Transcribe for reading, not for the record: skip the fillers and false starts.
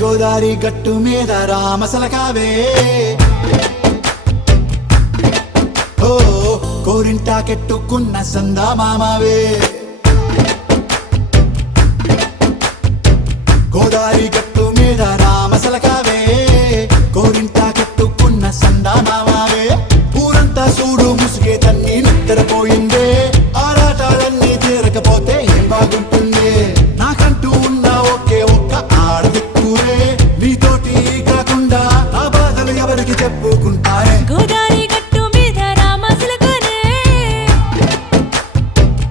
గోదారి గట్టు మీద రామసలకావే ఓ కోరింటా కెట్టుకున్న సందా మామావే